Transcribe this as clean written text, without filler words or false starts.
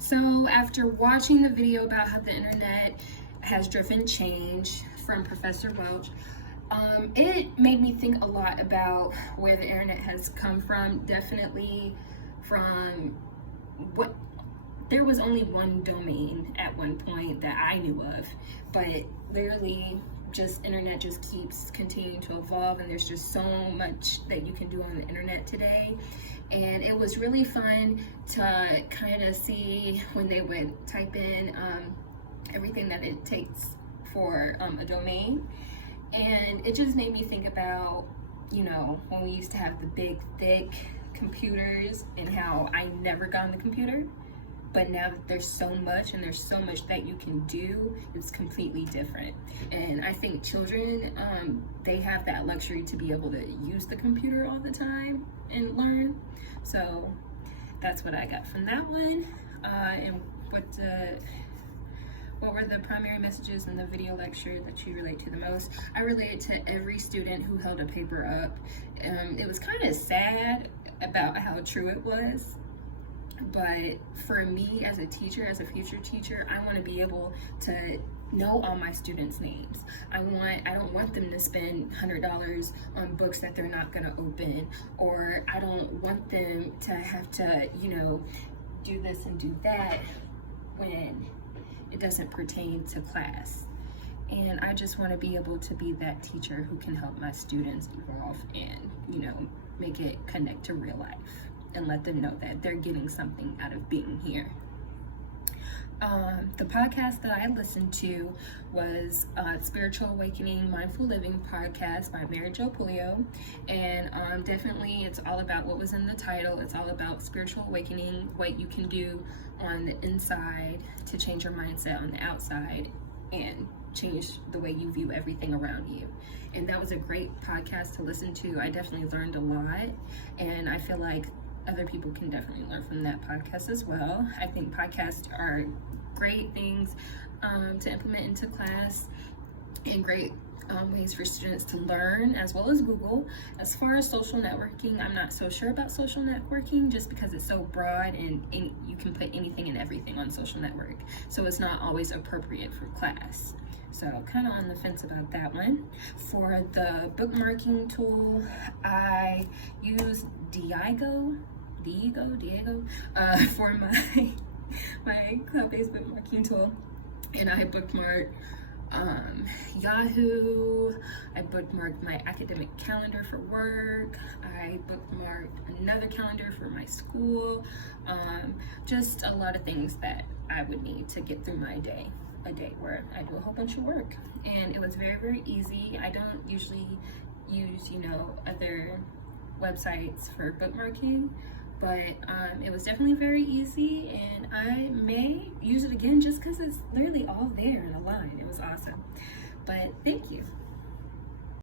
So after watching the video about how the internet has driven change from Professor Welch, it made me think a lot about where the internet has come from. Definitely from what there was only one domain at one point that I knew of, but literally just internet just keeps continuing to evolve, and there's just so much that you can do on the internet today. And it was really fun to kind of see when they would type in everything that it takes for a domain. And it just made me think about, when we used to have the big, thick computers and how I never got on the computer. But now that there's so much and there's so much that you can do, it's completely different. And I think children, they have that luxury to be able to use the computer all the time and learn. So that's what I got from that one. And what were the primary messages in the video lecture that you relate to the most? I related to every student who held a paper up. It was kind of sad about how true it was. But for me as a teacher, as a future teacher, I want to be able to know all my students' names. I don't want them to spend $100 on books that they're not going to open, or I don't want them to have to, do this and do that when it doesn't pertain to class. And I just want to be able to be that teacher who can help my students evolve and, make it connect to real life and let them know that they're getting something out of being here. The podcast that I listened to was Spiritual Awakening Mindful Living podcast by Mary Jo Puleo. And definitely it's all about what was in the title. It's all about spiritual awakening, what you can do on the inside to change your mindset on the outside and change the way you view everything around you. And that was a great podcast to listen to. I definitely learned a lot, and I feel like other people can definitely learn from that podcast as well. I think podcasts are great things to implement into class, and great ways for students to learn, as well as Google. As far as social networking, I'm not so sure about social networking just because it's so broad and you can put anything and everything on social network. So it's not always appropriate for class. So kind of on the fence about that one. For the bookmarking tool, I use Diego for my cloud-based bookmarking tool, and I bookmarked Yahoo. I bookmarked my academic calendar for work. I bookmarked another calendar for my school. Just a lot of things that I would need to get through my day, a day where I do a whole bunch of work. And it was very, very easy. I don't usually use, other websites for bookmarking, but it was definitely very easy, and I may use it again just because it's literally all there in a line. It was awesome. But thank you.